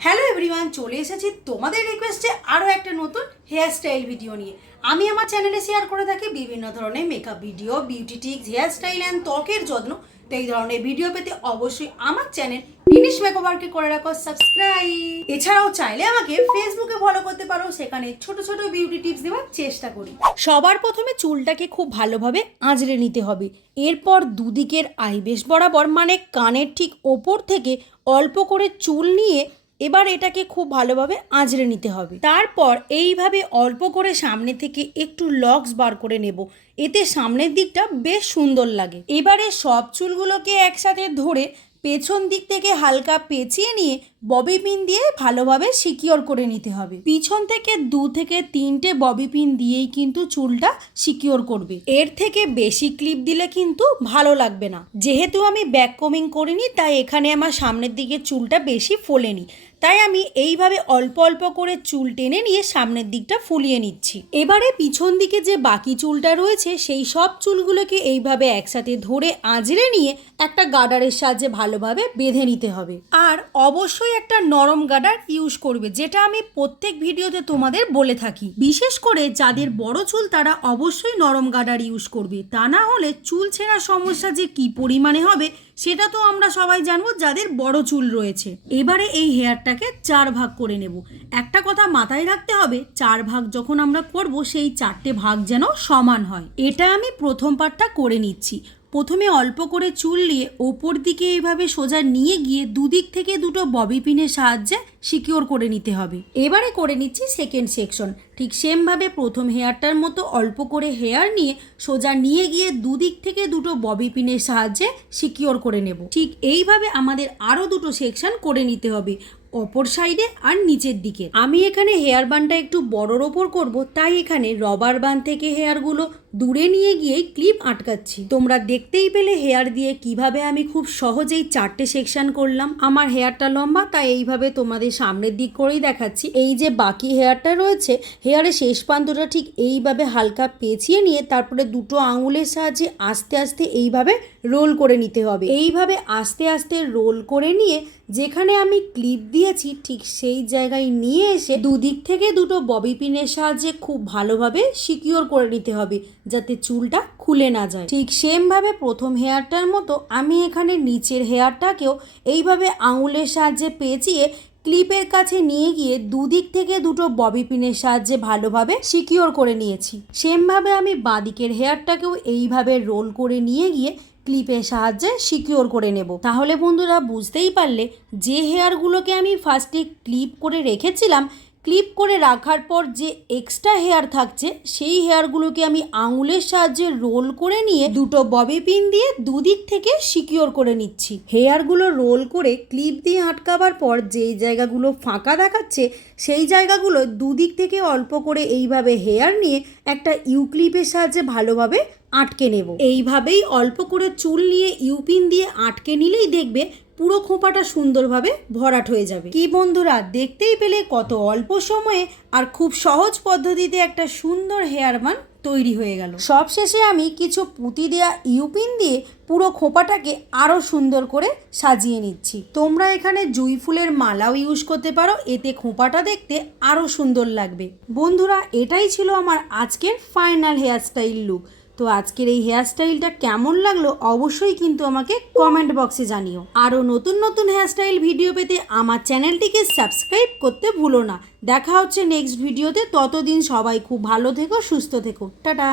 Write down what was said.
Hello everyone চলে এসেছি তোমাদের রিকোয়েস্টে আরও একটা নতুন হেয়ার স্টাইল ভিডিও নিয়ে। আমি আমার চ্যানেলে শেয়ার করে থাকি বিভিন্ন ধরনের makeup video beauty tips hairstyle and ত্বকের যত্ন। তো এই ধরনের ভিডিও পেতে অবশ্যই আমার চ্যানেল ইনিশ মেকওভারকে করে রাখো সাবস্ক্রাইব এছাড়াও চাইলে আমাকে ফেসবুকে ফলো করতে পারো, সেখানে ছোট ছোট বিউটি টিপস দেওয়ার চেষ্টা করি। সবার প্রথমে চুলটাকে খুব ভালোভাবে আঁচড়ে নিতে হবে। এরপর দুদিকের আইবেশ বরাবর মানে কানের ঠিক ওপর থেকে অল্প করে চুল নিয়ে এবার এটাকে খুব ভালোভাবে আঁচড়ে নিতে হবে। তারপর এইভাবে অল্প করে সামনে থেকে একটু লক্স বার করে নেব। এতে সামনের দিকটা বেশ সুন্দর লাগে। এবারে সব চুলগুলোকে একসাথে ধরে পেছন দিক থেকে হালকা পেঁচিয়ে নিয়ে ববি পিন দিয়ে ভালোভাবে সিকিওর করে নিতে হবে। পিছন থেকে দু থেকে তিনটে ববি পিন দিয়েই কিন্তু চুলটা সিকিওর করবে। এর থেকে বেশি ক্লিপ দিলে কিন্তু ভালো লাগবে না। যেহেতু আমি ব্যাক কমিং করিনি, তাই এখানে আমার সামনের দিকে চুলটা বেশি ফোলেনি। তাই আমি এইভাবে অল্প অল্প করে চুল টেনে নিয়ে সামনের দিকটা ফুলিয়ে নিচ্ছি। এবারে পিছন দিকে যে বাকি চুলটা রয়েছে, সেই সব চুলগুলোকে এইভাবে একসাথে ধরে আঁচড়ে নিয়ে একটা গার্ডারের সাহায্যে ভালোভাবে বেঁধে নিতে হবে। আর অবশ্যই একটা নরম গার্ডার ইউজ করবে, যেটা আমি প্রত্যেক ভিডিওতে তোমাদের বলে থাকি। বিশেষ করে যাদের বড় চুল, তারা অবশ্যই নরম গার্ডার ইউজ করবে। তা না হলে চুল ছেঁড়ার সমস্যা যে কি পরিমাণে হবে, সেটা তো আমরা সবাই জানব যাদের বড় চুল রয়েছে। এবারে এই হেয়ারটাকে চার ভাগ করে নেব। একটা কথা মাথায় রাখতে হবে, চার ভাগ যখন আমরা করব, সেই চারটে ভাগ যেন সমান হয়। এটা আমি প্রথম পার্টটা করে নিচ্ছি। প্রথমে অল্প করে চুল নিয়ে ওপর দিকে এইভাবে সোজা নিয়ে গিয়ে দুদিক থেকে দুটো ববি পিনের সাহায্যে সিকিওর করে নিতে হবে। এবারে করে নিচ্ছি সেকেন্ড সেকশন। ঠিক সেমভাবে প্রথম হেয়ারটার মতো অল্প করে হেয়ার নিয়ে সোজা নিয়ে গিয়ে দুদিক থেকে দুটো ববি পিনের সাহায্যে সিকিওর করে নেব। ঠিক এইভাবে আমাদের আরও দুটো সেকশন করে নিতে হবে, অপর সাইডে আর নিচের দিকে। আমি এখানে হেয়ার বানটা একটু বড়র ওপর করব, তাই এখানে রবার বান থেকে হেয়ারগুলো দূরে নিয়ে গিয়েই ক্লিপ আটকাচ্ছি। তোমরা দেখতেই পেলে হেয়ার দিয়ে কীভাবে আমি খুব সহজেই চারটে সেকশন করলাম। আমার হেয়ারটা লম্বা, তাই এইভাবে তোমাদের সামনের দিক করেই দেখাচ্ছি। এই যে বাকি হেয়ারটা রয়েছে, হেয়ারের শেষ প্রান্তটা ঠিক এইভাবে হালকা পেঁচিয়ে নিয়ে তারপরে দুটো আঙুলের সাহায্যে আস্তে আস্তে এইভাবে রোল করে নিতে হবে। এইভাবে আস্তে আস্তে রোল করে নিয়ে যেখানে আমি ক্লিপ দিয়েছি, ঠিক সেই জায়গায় নিয়ে এসে দুদিক থেকে দুটো ববি পিনের সাহায্যে খুব ভালোভাবে সিকিওর করে নিতে হবে। যাতে চুলটা খুলে না যায়। ঠিক সেমভাবে প্রথম হেয়ারটার মতো আমি এখানে নিচের হেয়ারটাকেও এইভাবে আঙুলের সাহায্যে পেঁচিয়ে ক্লিপের কাছে নিয়ে গিয়ে দুদিক থেকে দুটো ববি পিনের সাহায্যে ভালোভাবে সিকিওর করে নিয়েছি। সেমভাবে আমি বাঁদিকের হেয়ারটাকেও এইভাবে রোল করে নিয়ে গিয়ে ক্লিপের সাহায্যে সিকিওর করে নেব। তাহলে বন্ধুরা বুঝতেই পারলে যে হেয়ারগুলোকে আমি ফার্স্টে ক্লিপ করে রেখেছিলাম ক্লিপ করে রাখার পর যে এক্সট্রা হেয়ার থাকছে, সেই হেয়ারগুলোকে আমি আঙুলের সাহায্যে রোল করে নিয়ে দুটো ববি পিন দিয়ে দুদিক থেকে সিকিওর করে নিচ্ছি। হেয়ারগুলো রোল করে ক্লিপ দিয়ে আটকাবার পর যেই জায়গাগুলো ফাঁকা দেখাচ্ছে, সেই জায়গাগুলো দুদিক থেকে অল্প করে এইভাবে হেয়ার নিয়ে একটা ইউক্লিপের সাহায্যে ভালোভাবে আটকে নেব। এইভাবেই অল্প করে চুল নিয়ে ইউপিন দিয়ে আটকে নিলেই দেখবে পুরো খোঁপাটা সুন্দরভাবে ভরাট হয়ে যাবে। কি বন্ধুরা, দেখতেই পেলে কত অল্প সময়ে আর খুব সহজ পদ্ধতিতে একটা সুন্দর হেয়ার বান তৈরি হয়ে গেল। সবশেষে আমি কিছু পুঁতি দেওয়া ইউপিন দিয়ে পুরো খোপাটাকে আরও সুন্দর করে সাজিয়ে নিচ্ছি। তোমরা এখানে জুই ফুলের মালাও ইউজ করতে পারো, এতে খোঁপাটা দেখতে আরও সুন্দর লাগবে। বন্ধুরা, এটাই ছিল আমার আজকের ফাইনাল হেয়ার স্টাইল লুক। তো আজকের এই হেয়ার স্টাইলটা কেমন লাগল অবশ্যই কিন্তু আমাকে কমেন্ট বক্সে জানিও। আরও নতুন নতুন হেয়ার স্টাইল ভিডিও পেতে আমার চ্যানেলটিকে সাবস্ক্রাইব করতে ভুলো না। দেখা হচ্ছে নেক্সট ভিডিওতে ততদিন সবাই খুব ভালো থেকো, সুস্থ থেকো। টাটা!